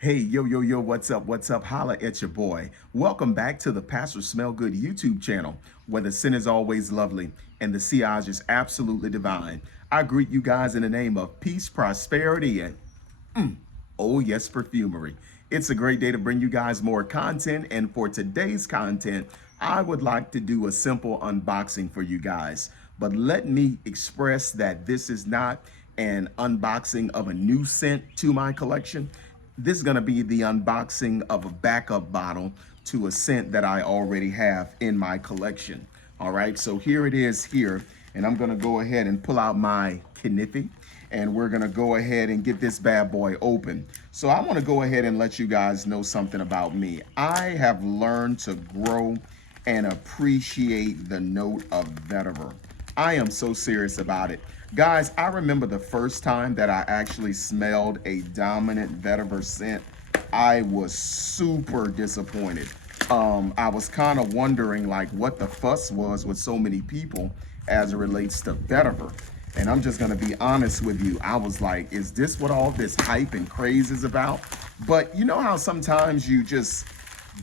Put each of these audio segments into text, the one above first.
Hey, yo, what's up? What's up? Holla at your boy. Welcome back to the Pastor Smell Good YouTube channel, where the sin is always lovely and the sillage is absolutely divine. I greet you guys in the name of peace, prosperity, and oh, yes, perfumery. It's a great day to bring you guys more content. And for today's content, I would like to do a simple unboxing for you guys. But let me express that this is not an unboxing of a new scent to my collection. This is going to be the unboxing of a backup bottle to a scent that I already have in my collection. All right, so here it is here. And I'm going to go ahead and pull out my Kniffy, and we're gonna go ahead and get this bad boy open. So I wanna go ahead and let you guys know something about me. I have learned to grow and appreciate the note of vetiver. I am so serious about it. Guys, I remember the first time that I actually smelled a dominant vetiver scent. I was super disappointed. I was kind of wondering like what the fuss was with so many people as it relates to vetiver. And I'm just gonna be honest with you. I was like, is this what all this hype and craze is about? But you know how sometimes you just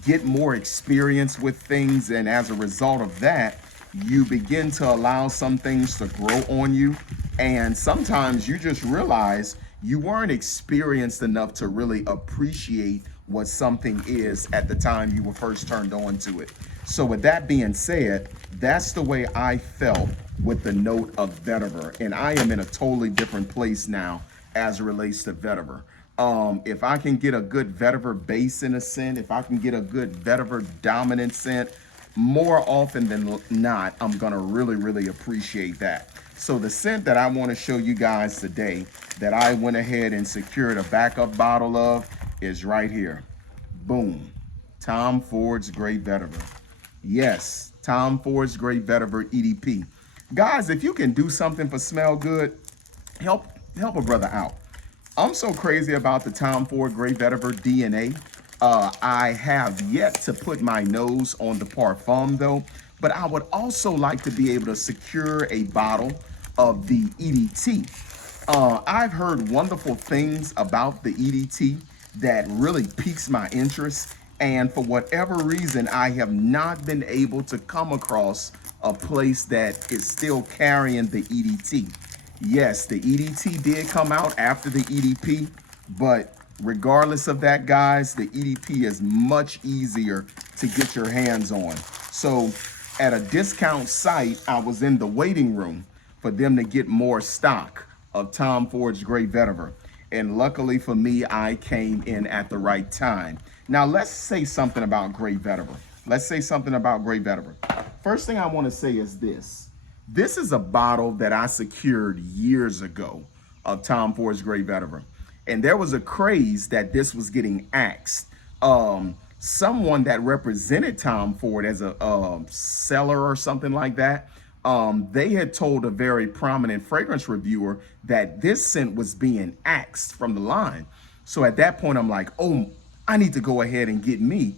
get more experience with things, and as a result of that, you begin to allow some things to grow on you. And sometimes you just realize you weren't experienced enough to really appreciate what something is at the time you were first turned on to it. So with that being said, that's the way I felt with the note of vetiver. And I am in a totally different place now as it relates to vetiver. If I can get a good vetiver base in a scent, if I can get a good vetiver dominant scent, more often than not, I'm gonna really appreciate that. So the scent that I want to show you guys today that I went ahead and secured a backup bottle of is right here. Boom. Tom Ford's Great Vetiver. Yes, Tom Ford's Great Vetiver EDP. Guys, if you can do something for Smell Good, help a brother out. I'm so crazy about the Tom Ford Great Vetiver DNA. I have yet to put my nose on the Parfum though, but I would also like to be able to secure a bottle of the EDT. I've heard wonderful things about the EDT that really piques my interest, and for whatever reason, I have not been able to come across a place that is still carrying the EDT. Yes, the EDT did come out after the EDP, but regardless of that, guys, the EDP is much easier to get your hands on. So at a discount site, I was in the waiting room for them to get more stock of Tom Ford's Great Vetiver. And luckily for me, I came in at the right time. Now, let's say something about Great Vetiver. Let's say something about Great Vetiver. First thing I want to say is this. This is a bottle that I secured years ago of Tom Ford's Great Vetiver. And there was a craze that this was getting axed. Someone that represented Tom Ford as a seller or something like that, they had told a very prominent fragrance reviewer that this scent was being axed from the line. So at that point, I'm like, oh, I need to go ahead and get me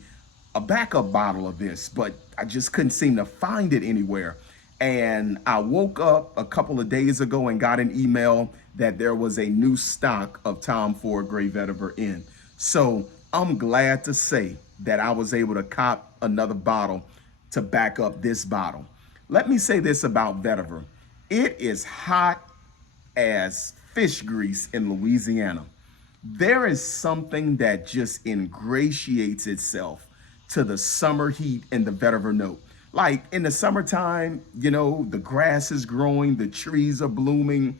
a backup bottle of this, but I just couldn't seem to find it anywhere. And I woke up a couple of days ago and got an email that there was a new stock of Tom Ford Great Vetiver in. So I'm glad to say that I was able to cop another bottle to back up this bottle. Let me say this about vetiver. It is hot as fish grease in Louisiana. There is something that just ingratiates itself to the summer heat and the vetiver note. Like in the summertime, you know, the grass is growing, the trees are blooming,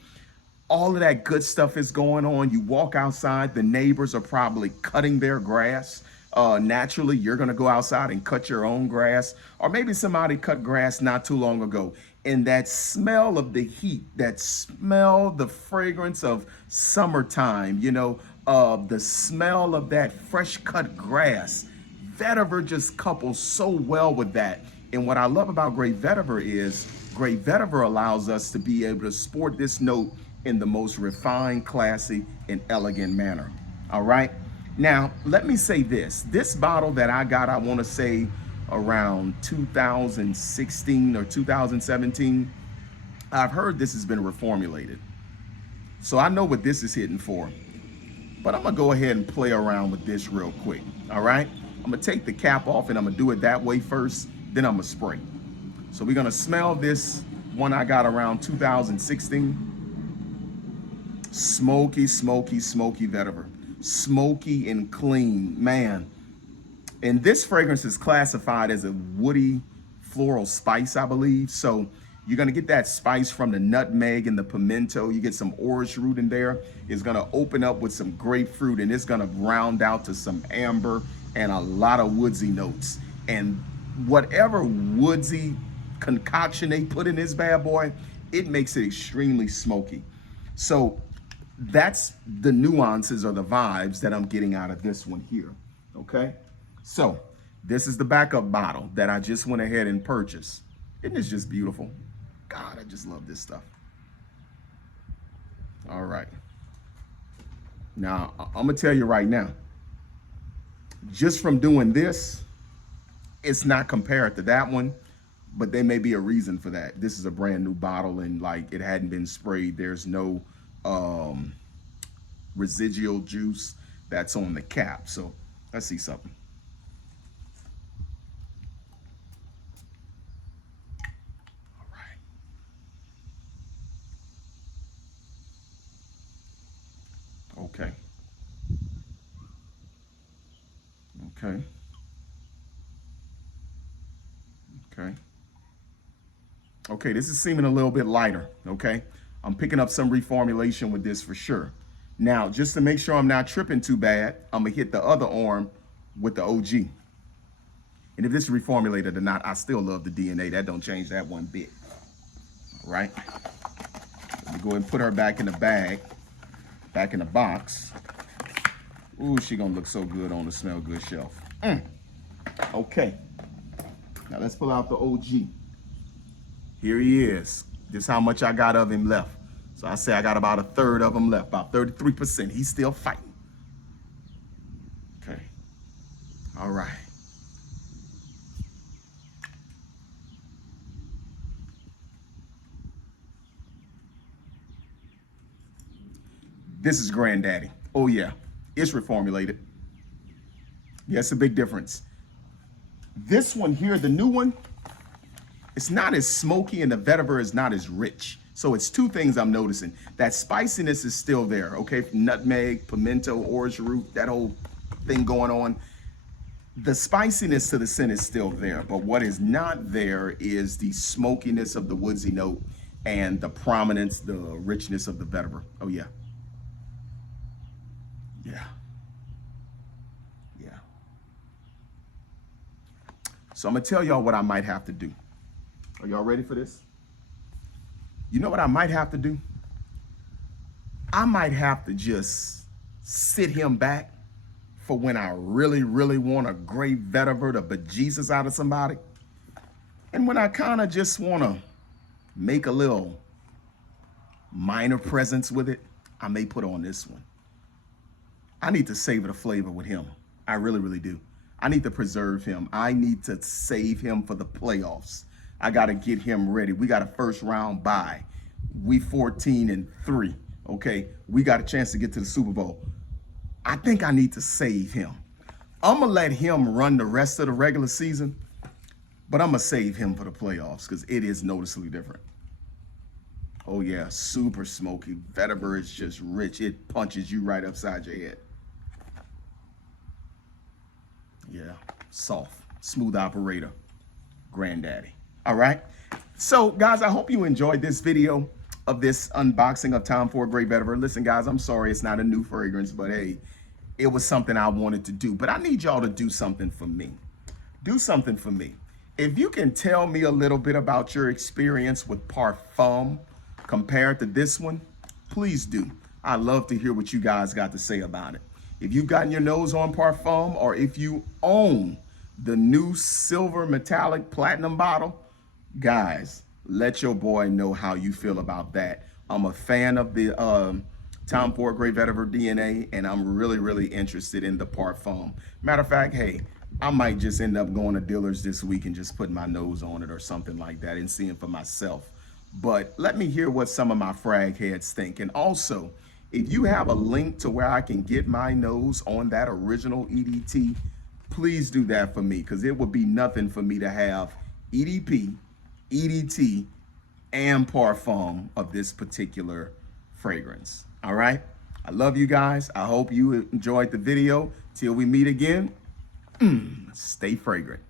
all of that good stuff is going on. You walk outside, the neighbors are probably cutting their grass. Naturally, you're going to go outside and cut your own grass, or maybe somebody cut grass not too long ago. And that smell of the heat, that smell, the fragrance of summertime, you know, the smell of that fresh cut grass, vetiver just couples so well with that. And what I love about Great Vetiver is Great Vetiver allows us to be able to sport this note in the most refined, classy, and elegant manner. All right. Now, let me say this. This bottle that I got, I want to say around 2016 or 2017, I've heard this has been reformulated. So I know what this is hitting for. But I'm gonna go ahead and play around with this real quick, all right? I'm gonna take the cap off and I'm gonna do it that way first, then I'm gonna spray. So we're gonna smell this one I got around 2016. Smoky, smoky, smoky vetiver. Smoky and clean, man. And this fragrance is classified as a woody floral spice, I believe. So you're gonna get that spice from the nutmeg and the pimento. You get some orris root in there. It's gonna open up with some grapefruit and it's gonna round out to some amber and a lot of woodsy notes. And whatever woodsy concoction they put in this bad boy, it makes it extremely smoky. So that's the nuances or the vibes that I'm getting out of this one here, okay? So this is the backup bottle that I just went ahead and purchased. Isn't this just beautiful? God, I just love this stuff. All right. Now, I'm gonna tell you right now, just from doing this, it's not compared to that one, but there may be a reason for that. This is a brand new bottle and like it hadn't been sprayed. There's no residual juice that's on the cap. So let's see something. All right. Okay. Okay. Okay. Okay, this is seeming a little bit lighter, okay? I'm picking up some reformulation with this for sure. Now, just to make sure I'm not tripping too bad, I'm gonna hit the other arm with the OG. And if this is reformulated or not, I still love the DNA. That don't change that one bit, all right? Let me go ahead and put her back in the bag, back in the box. Ooh, she gonna look so good on the smell good shelf. Okay, now let's pull out the OG. Here he is. This is how much I got of him left. So I say I got about a third of him left, about 33%. He's still fighting. Okay. All right. This is Granddaddy. Oh yeah, it's reformulated. Yeah, it's a big difference. This one here, the new one, it's not as smoky and the vetiver is not as rich. So it's two things I'm noticing. That spiciness is still there, okay? Nutmeg, pimento, orris root, that whole thing going on. The spiciness to the scent is still there, but what is not there is the smokiness of the woodsy note and the prominence, the richness of the vetiver. Oh yeah. Yeah. Yeah. So I'm gonna tell y'all what I might have to do. Are y'all ready for this? You know what I might have to do? I might have to just sit him back for when I really, really want a great vetiver to bejesus out of somebody. And when I kind of just want to make a little minor presence with it, I may put on this one. I need to savor the flavor with him. I really, really do. I need to preserve him. I need to save him for the playoffs. I got to get him ready. We got a first round bye. We 14-3, okay? We got a chance to get to the Super Bowl. I think I need to save him. I'm going to let him run the rest of the regular season, but I'm going to save him for the playoffs because it is noticeably different. Oh, yeah, super smoky. Vetiver is just rich. It punches you right upside your head. Yeah, soft, smooth operator, Granddaddy. All right. So, guys, I hope you enjoyed this video of this unboxing of Tom Ford Great Vetiver. Listen, guys, I'm sorry it's not a new fragrance, but hey, it was something I wanted to do. But I need y'all to do something for me. Do something for me. If you can tell me a little bit about your experience with Parfum compared to this one, please do. I love to hear what you guys got to say about it. If you've gotten your nose on Parfum, or if you own the new silver metallic platinum bottle, guys, let your boy know how you feel about that. I'm a fan of the Tom Ford Great Vetiver DNA, and I'm really, really interested in the Parfum. Matter of fact, hey, I might just end up going to Dillard's this week and just putting my nose on it or something like that and seeing for myself. But let me hear what some of my frag heads think. And also, If you have a link to where I can get my nose on that original EDT, please do that for me, because it would be nothing for me to have EDP, EDT, and parfum of this particular fragrance. All right. I love you guys. I hope you enjoyed the video. Till we meet again, stay fragrant.